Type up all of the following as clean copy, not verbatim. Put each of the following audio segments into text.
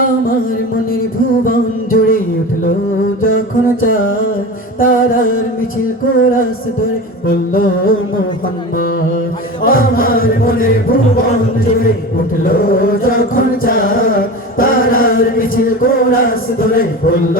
আমার মনের ভুবন জুড়ে উঠলো যখন চাঁদ, তারার মিছিল কোরাস ধরে বলল মুহাম্মদ। আমার মনের ভুবন জুড়ে উঠলো যখন চাঁদ, তারার মিছিল কোরাস ধরে বলল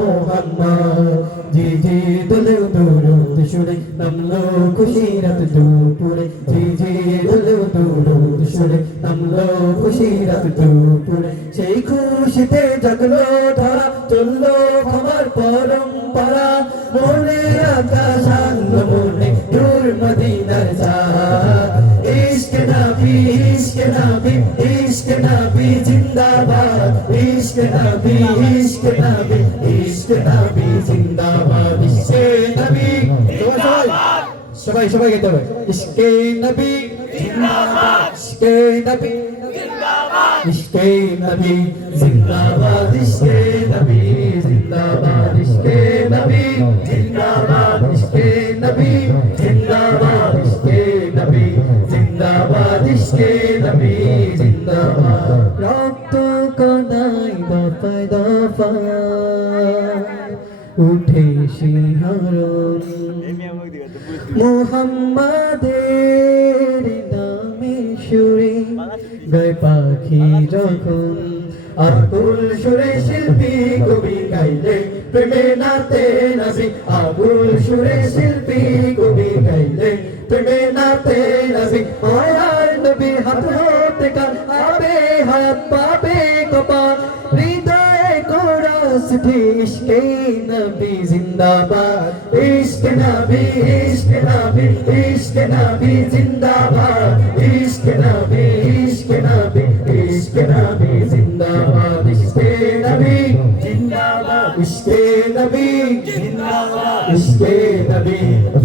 মুহাম্মদ। জি জি দোলে দুরুদ সুরে নামলো খুশির রাত দুপুরে, জি জি দোলে দুরুদ সুরে নামলো খুশির রাত দুপুরে। সেই খুশিতে জাগলো ধারা, চললো খবর পরম্পরা, মনে আকাশ আনলো মনে নূর মদিনার চাঁদ। ইশকে নবী ইশকে নবী ইশকে নবী জিন্দাবাদ, ইশকে নবী ইশকে নবী ইশকে নবী জিন্দাবাদ। ইশকে নবী সবাই সবাই গাইতে হবে। ইশকে নবী জিন্দাবাদ, ইশকে নবী জিন্দাবাদ, ইশকে নবী জিন্দাবাদ, ইশকে নবী জিন্দাবাদ, ইশকে নবী জিন্দাবাদ, ইশকে নবী জিন্দাবাদ, ইশকে নবী জিন্দাবাদ, ইশকে নবী জিন্দাবাদ। রক্ত কাদায় দফায় দফায় উঠে শিহরণ, মুহাম্মাদের নামে সুরে গায় পাখি যখন, আকুল সুরে শিল্পী কবি গাইলে প্রেমে নাতে নবী, আকুল সুরে শিল্পী কবি গাইলে প্রেমে নাতে নবী। মায়ার নবী হাত হতে কান আবে হায়াত পাবে কপাল, হৃদয়ে কোরাস উঠে ইশকে নবী জিন্দাবাদ, ইশকে নবী ইশকে নবী ইশকে নবী জিন্দাবাদ, ইশকে নবী ইশকে নবী ইশকে নবী জিন্দাবাদ, ইশকে নবী জিন্দাবাদ, ইশকে নবী জিন্দাবাদ, ইশকে নবী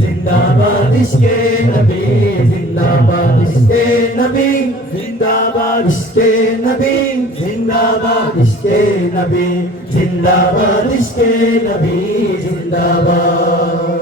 জিন্দাবাদ, ইশকে নবী জিন্দাবাদ, ইশকে নবী জিন্দাবাদ, ইশকে নবী জিন্দাবাদ, ইশকে নবী জিন্দাবাদ, ইশকে নবী জিন্দাবাদ।